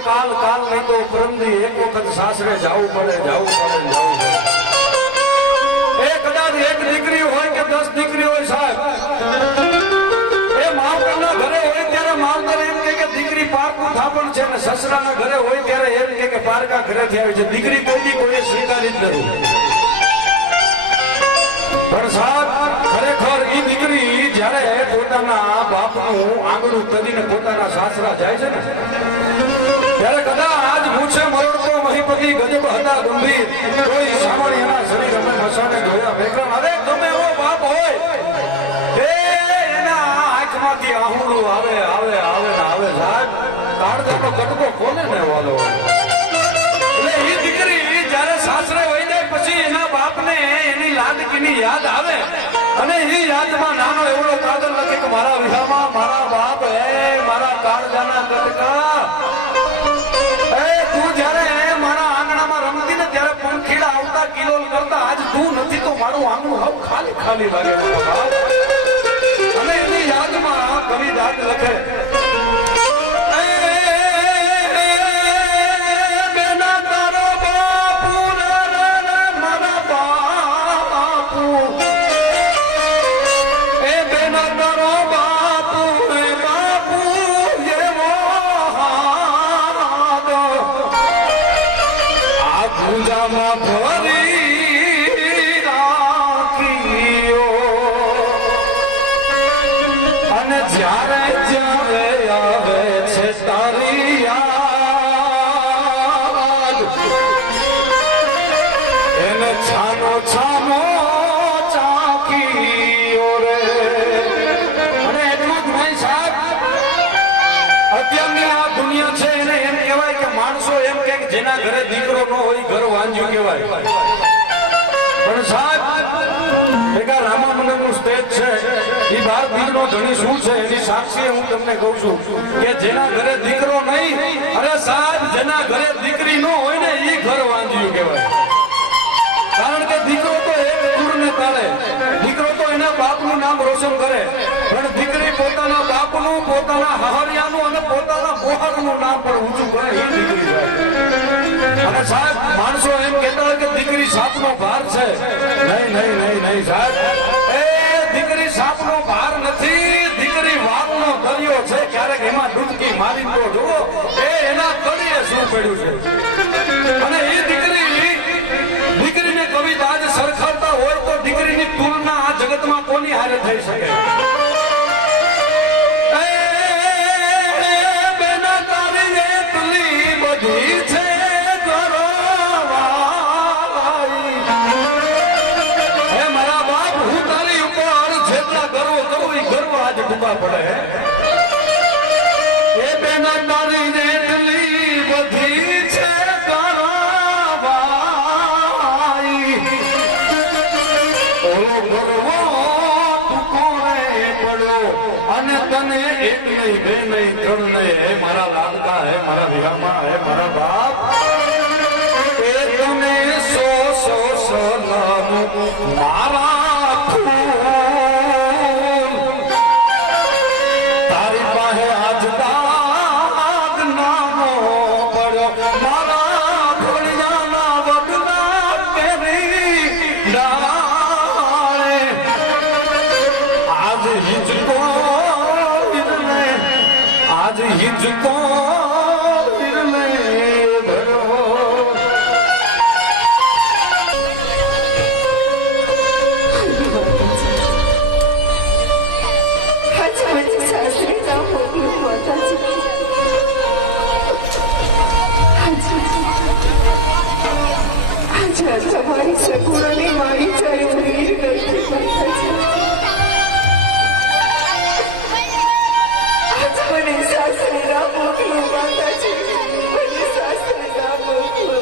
કાલ કાલ નહીં તો પરમદી એક વખત સાસરે જવું પડે એ કદાચ એક દીકરી હોય કે 10 દીકરી હોય સાહેબ એ માવતરના ઘરે હોય ત્યારે માવતર એમ કે દીકરી પારકું થાપણ છે ને સસરાના ઘરે હોય ત્યારે એમ કે પારકા ઘરેથી આવી છે દીકરી કોઈએ સ્વીકારી જ નથી પણ સાહેબ ખરેખર ઈ દીકરી જ્યારે પોતાના બાપનું આંગણું તરીને પોતાના સાસરા જાય છે ને ત્યારે કદાચ મૂછે મરડતો મહીપતિ ગજબ હતા ગંભીર કોઈ સામાન્ય એના શરીર અમે મસાને ધોયા વેકરણ અરે ગમે એવો બાપ હોય એના આંખમાંથી આહુડું આવે સાહેબ કાળજાનો કટકો કોને ને વાલો એટલે એ દીકરી જ્યારે સાસરે વહી જાય પછી એના બાપને એની લાડકીની યાદ આવે અને એ યાદમાં નાનો એવડો કાગળ લખે કે મારા વિહામાં મારા બાપ મારા કાળજાના કટકા આંગણું હાવ ખાલી લાગે અને એની યાદમાં કવિ દાદ લખે જેના ઘરે દીકરો ન હોય ઘર વાંજ્યું કહેવાય પણ સાહેબ એકા રામા મંદિરનું સ્ટેજ છે એ 12 દીકરો ધણી શું છે એની સાક્ષી હું તમને કહું છું કે જેના ઘરે દીકરો નહીં અરે સાહેબ જેના ઘરે દીકરી ન હોય ને એ ઘર વાંજ્યું કહેવાય કારણ કે દીકરો તો એક દૂરને તાળે દીકરો તો એના બાપનું નામ રોશન કરે પણ દીકરી પોતાના બાપનું પોતાના હહરિયાનું અને પોતાના બોહરનું નામ પણ ઊંચું કરે એ દીકરી અને સાહેબ માણસો એમ કહેતા હોય કે દીકરી સાપનો ભાર છે નહીં સાહેબ એ દીકરી સાપનો ભાર નથી દીકરી વાવનો દરિયો છે ક્યારેક એમાં ડૂબકી મારી તો જુઓ એના તળિયે શું પડ્યું છે અને એ દીકરીને કવિ દાદ સરખાવતા હોય તો દીકરીની તુલના આ જગતમાં કોની હારે થઈ શકે પડે એ બેના તારી જેટલી બધી છે કરવાઈ ઓલો ગરવો તું કોને પડ્યો અને તને એક નહીં બે નહીં ત્રણ નહીં હે મારા લાડકા હે મારા વિહામાં હે મારા બાપ એ તને સો મારા हिजको आज माझी सासरी जाऊ સગુણાની મારી ચારે વીર નથી માતાજી આજ મને સાસરે ના મોકલો માતાજી મને સાસરે ના મોકલો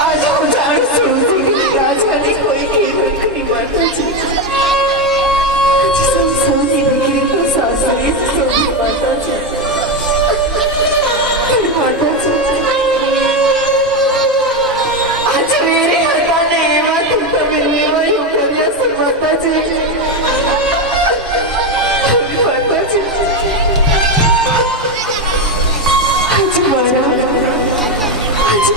आज हम जान सुन राजा ने कोई कीमत नहीं माताजी जिसम सोनी दिखी तो सासरी सोनी माताजी आज मेरे हटा ने एवा तुम तमे लेवा यू कर्या से माताजी माताजी आज मारा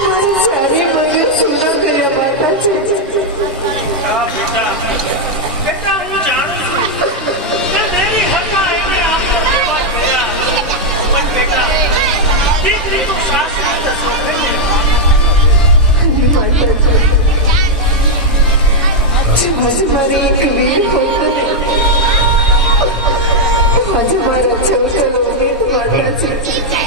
मारी सारे मगर सुना गया माताजी बेटा बेटा હું જાણું છું કે મેરી હત્યા એને આપનો સેવા કર્યા પણ બેટા દીકરી તો સાસરી દસો કરે માતાજી મારી એક વીર હોત ને આજે મારા છોકરો વીર માતાજી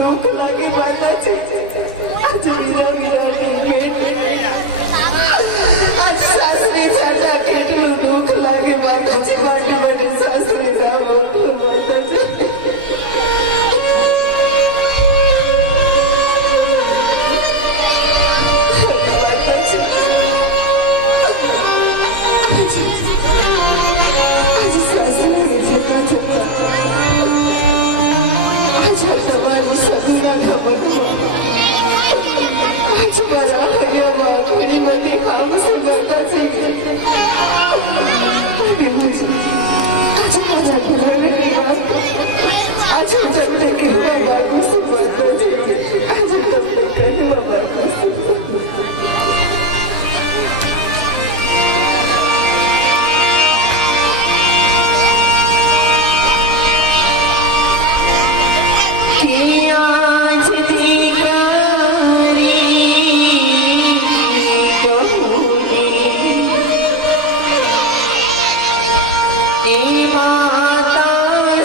दुख लागे माताजी आज वीरा वीरा आज सासरी जाता કેટલું દુખ લાગે માતાજી માટે મને સાસરી જાવ માતાજી તમારી સગુના ખબર આજ મારા હૈયામાં ઘણી બધી કામ સંભાળતા છે આજે મારા ઘરની વાત આજે તમને કહેવા માંગુ છું માતાજી આજે તમને કહેવા માંગુ છું માતા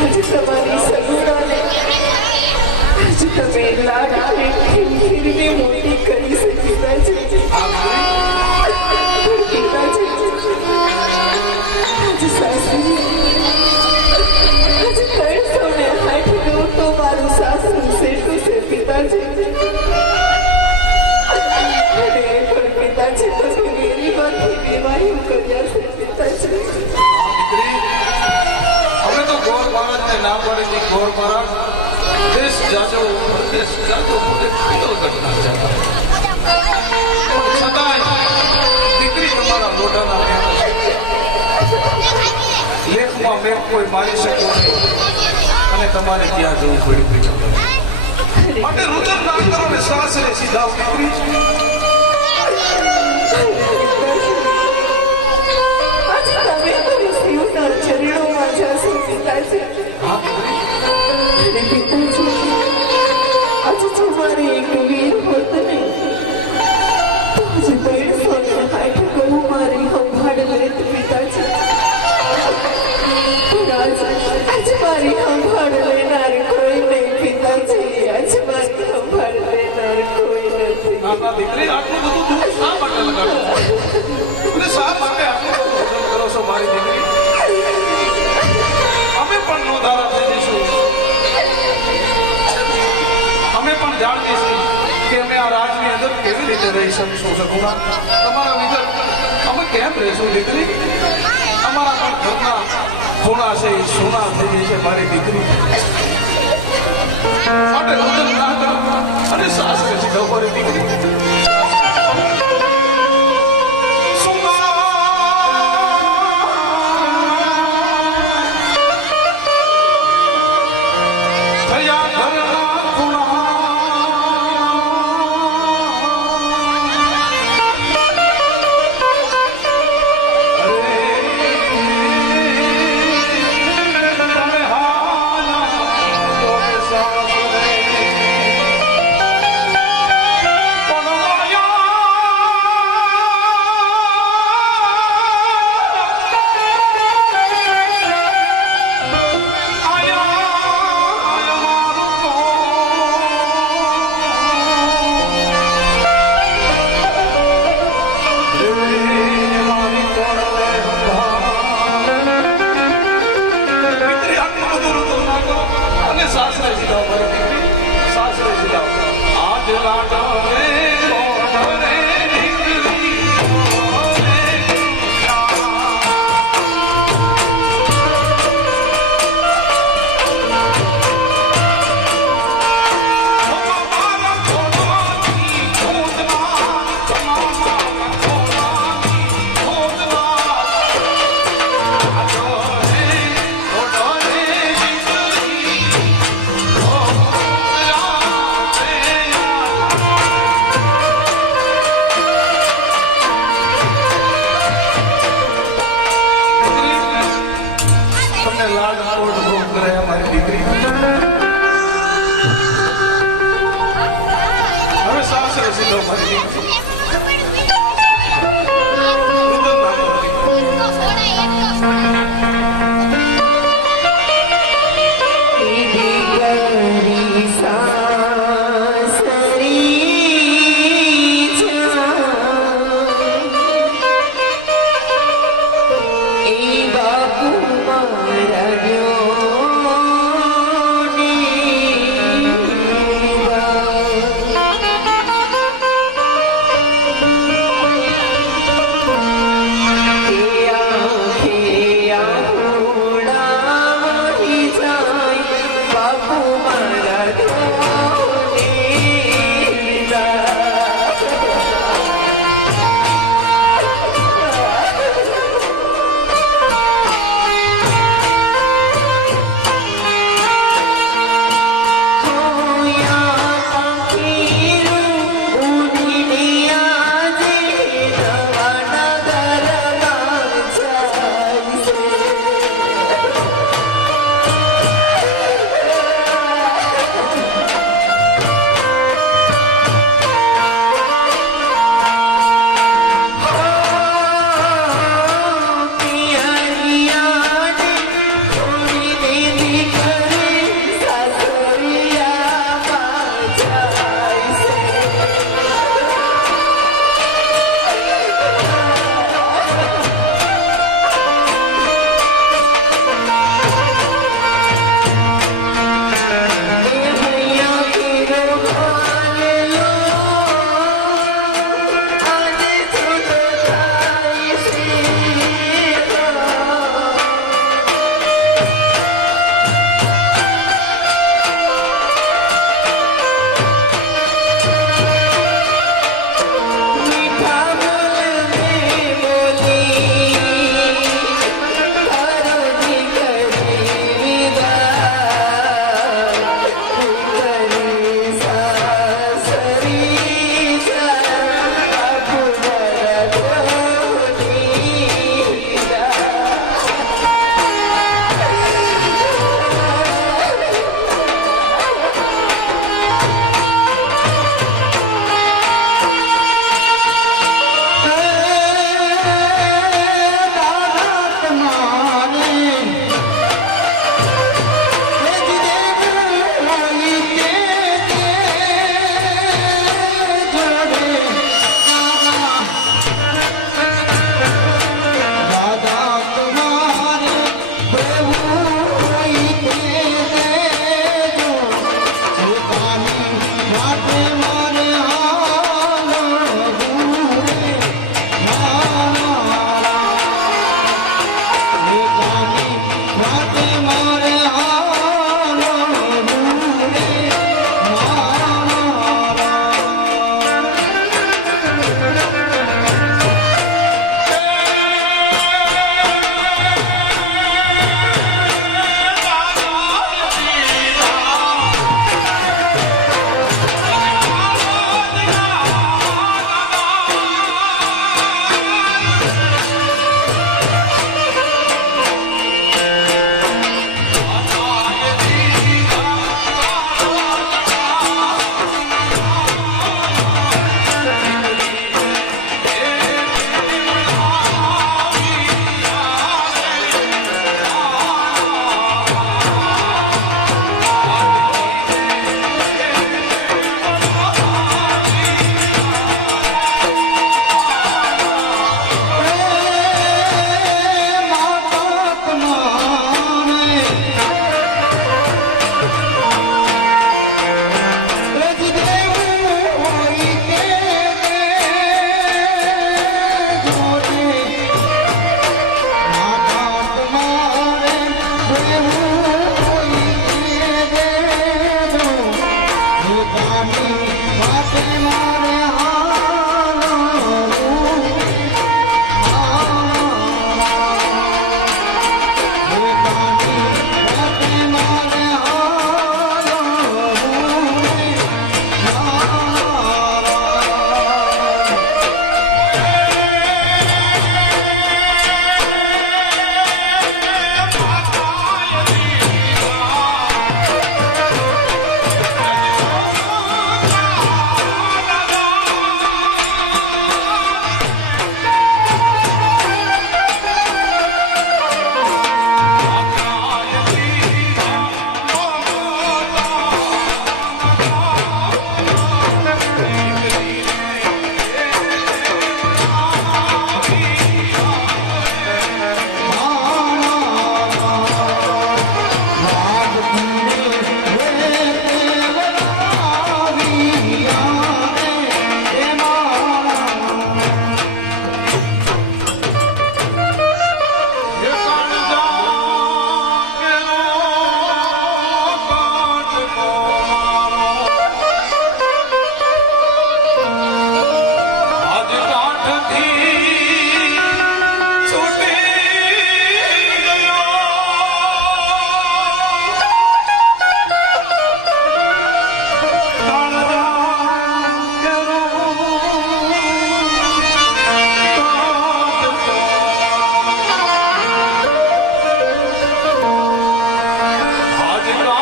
આજે તમારી સગુણાને આજે તમે લાડ ફેરવીને મોટી કરી શકતા છે. પિતાજી, આજે સાસરી આજે 360 ગૌ તો મારું સાસરું સેટું છે પિતાજી. અને પણ પિતાજી તમે ગરીબાથી વિવાહ કર્યા છે પિતાજી. અમે તો ગોર મહારાજને ના પાડેલી ગોર મહારાજ દેશ જાજો પ્રદેશ જાજો પોતે ફાઇનલ ઘટના છે. છતાંય દીકરી તમારા લોઢાના લેખમાં મેં કોઈ મારી શક્યો નહીં અને તમારે ત્યાં જવું પડ્યું. માટે રુદન ના કરો ને સાસરે સીધા દીકરી. આજે તમે મારી શિવના ચરણોમાં જશો પિતાજી. અને પિતાજી, આજે જો મારે એક વીર હોત ને તો આજે 360 ગૌ મારી સંભાળ લેત પિતાજી. પણ આજે મારી સંભાળ લેનાર કોઈ નહીં પિતાજી. આજે મારી સંભાળ લેનાર કોઈ નથી. નાના દીકરી આટલું બધું દુઃખ શા માટે લગાડો છો? અને શા માટે આટલું બધું ભજન કરો છો મારી દીકરી? અમે પણ નોંધારા થઈ જઈશું. અમે પણ જાણીએ છીએ કે અમે આ રાજની અંદર કેવી રીતે રહી શકીશું. સગુણા તમારા વિગત અમે કેમ રહીશું દીકરી? અમારા પણ ઘરના ખૂણા છે એ સોના થઈ છે મારી દીકરી. માટે વચન ના કરો અને સાસરે સીધો મારી દીકરી.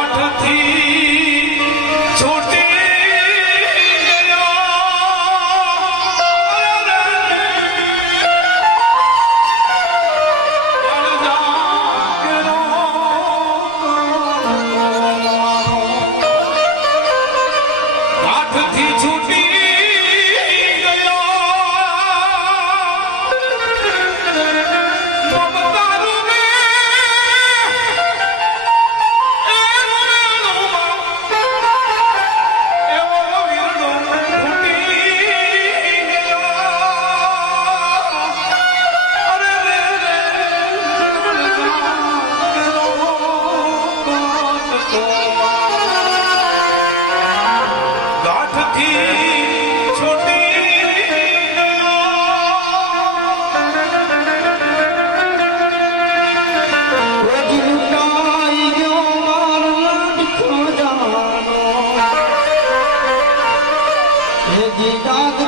ગાંઠથી છૂટી ગયો ગાંઠથી છૂટી જાગ